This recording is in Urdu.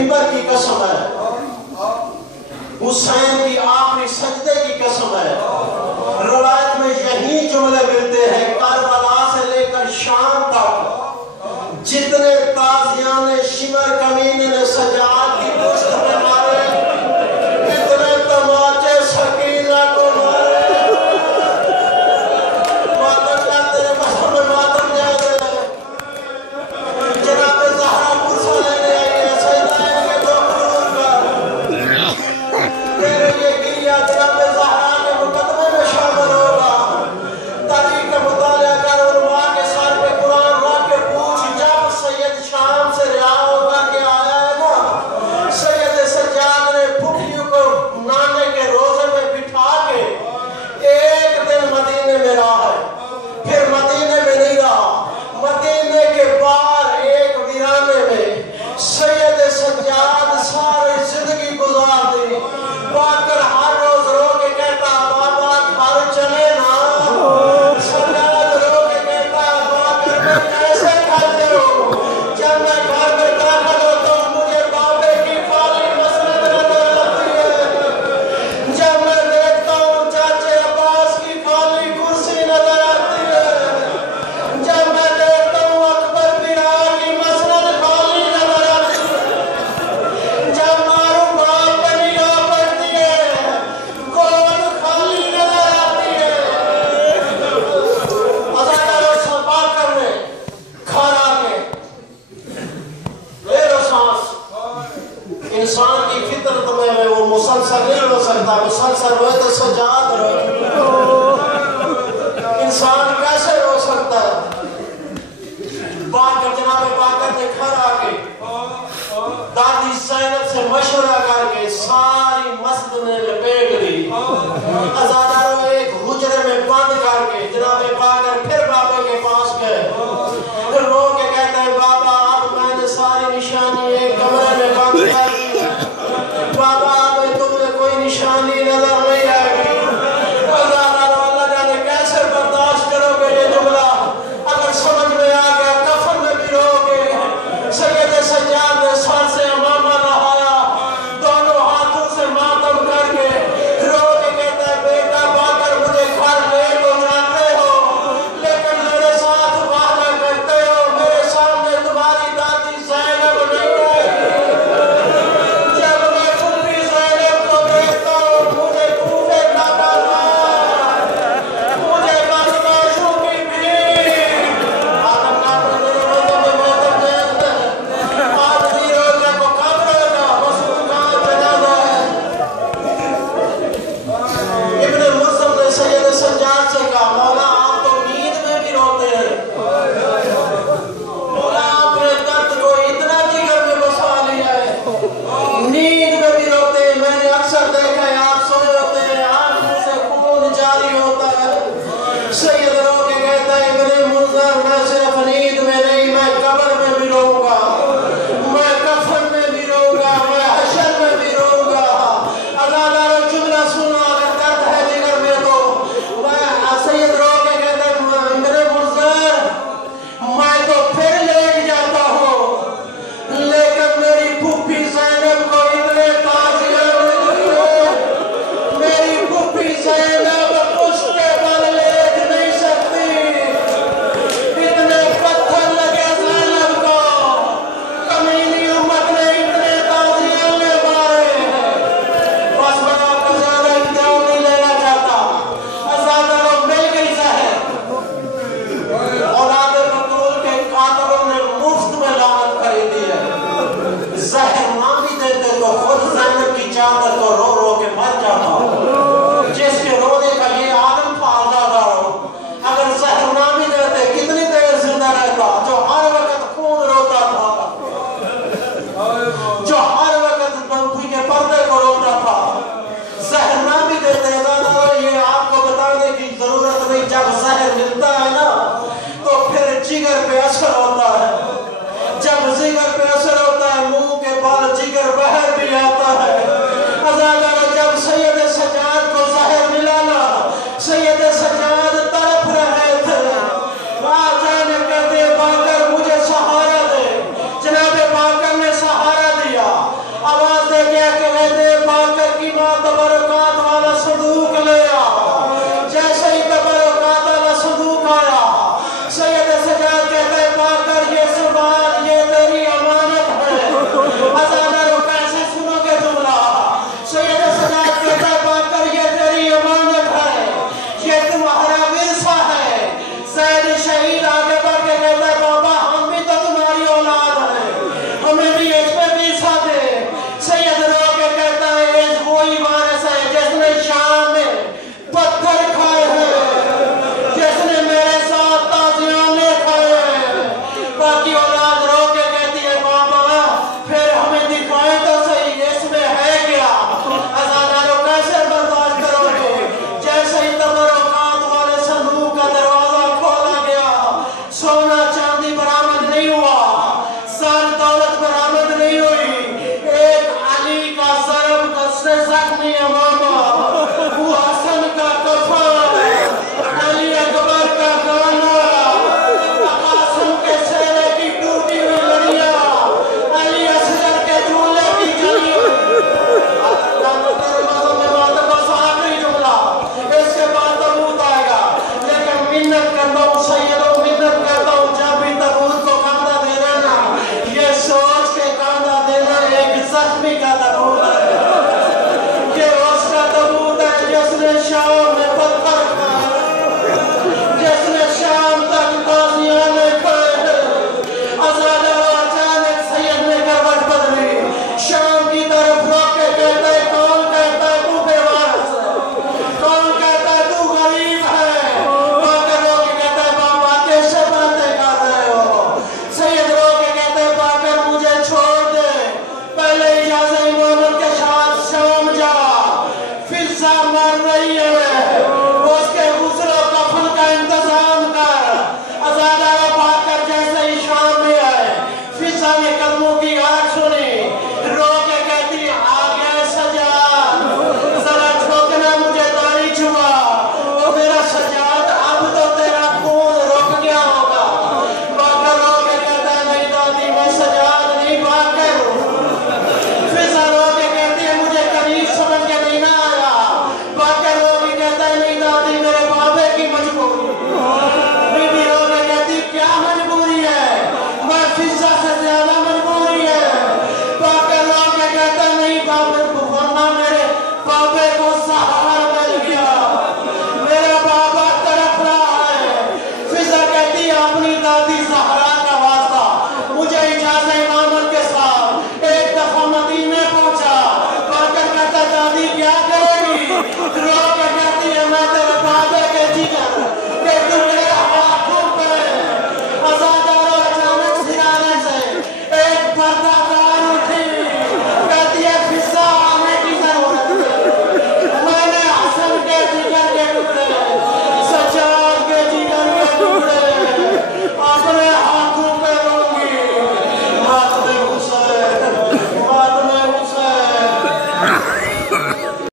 منبر کی قسم ہے، حسین کی آخری سجدے کی قسم ہے۔ روایت میں یہی جملے ملتے ہیں، کربلا سے لے کر شام تک جتنے تازیان شمر کمینے نے سجاد کی پشت میں مارے، کتنے تماچے سکینہ کو مارے، ماتم کرتے ہیں مذہب میں ماتم جائز ہے۔ جناب زہرا پرسہ لینے آئی ہے، سجدہ ان کے دو قرون کا، تیرے یہ گریہ جناب زہرا کے مقدمے میں شامل ہوگا۔ تاریخ کا مطالعہ کر علماء کے سر پہ قرآن رکھ کے پوچھ، جب سید شام سے رہا ہو کر کے آیا ہے نا، سید سجاد نے پھپھیوں کو نانے کے روزے میں بٹھا کے ایک دن مدینے میں رہا ہے، پھر مدینے میں نہیں رہا، مدینے کے باہر ایک ویرانے میں سید سجاد ساری زندگی گزار دی۔ باقر ہر روز رو کے کہتا بابا گھر چلے نا، سجاد رو کے کہتا باقر میں کیسے کھاتے ہو، جب میں گھر میں داخل ہوتا ہوں مجھے بابے کی خالی مسجد نظر آتی ہے، جب میں دیکھتا ہوں چاچے عباس کی خالی کرسی نظر آتی ہے، جب میں دیکھتا ہوں اکبر پیرا کی مسجد خالی نظر آتی ہے، جب معروف باپ پہ نگاہ پڑتی ہے گود خالی نظر آتی ہے۔ عزادہ روشن باقر نے گھر آ کے لے لو سانس، انسان کی فطرت میں وہ مسلسل نہیں ہو سکتا، مسلسل ہوئے تو سجاد رہے، انسان کیسے ہو سکتا ہے؟ باقر جناب باقر نے گھر آ کے دادی زینب سے مشورہ کر کے ساری مسجد نے لپیٹ لی، عزادہ رو ایک حجرے میں بند کر کے جناب باقر پھر بابے کے پاس گئے، رو کے کہتے ہیں بابا اب میں نے ساری نشانی ایک کمرے میں بند کر دی ہے، بابا اب تمہیں کوئی نشانی نظر نہیں آئے گی۔ عزادہ رو اللہ جانے کیسے برداشت کرو گے یہ جملہ، اگر سمجھ میں آ گیا کفن میں بھی رو گے۔ سید سجاد نے سر سے امامہ لہایا، دونوں ہاتھوں سے ماتم کر کے رو کے کہتا ہے بیٹا باقر مجھے گھر لے تو جاتے ہو لیکن میرے ساتھ وعدہ کرتے ہو میرے سامنے تمہاری دادی زینب نہیں آئے گی۔ جب میں پھوپھی زینب کو دیکھتا ہوں مجھے کوفے کا بازار، مجھے بدمعاشوں کی بھیڑ، آدم ناظر میرے روزے میں ماتم جائز ہے، آدمی روزے کو کب روزہ رسول کا جنازہ ہے۔ ابن ملزم نے سید سجاد سے کہا مولا آپ تو نیند میں بھی روتے ہیں، مولا آپ نے درد کو اتنا جگر میں بسا لیا ہے، نیند میں بھی روتے ہیں، میں نے اکثر دیکھا ہے آپ سوئے ہوتے ہیں آنکھوں سے خون جاری ہوتا ہے۔ سید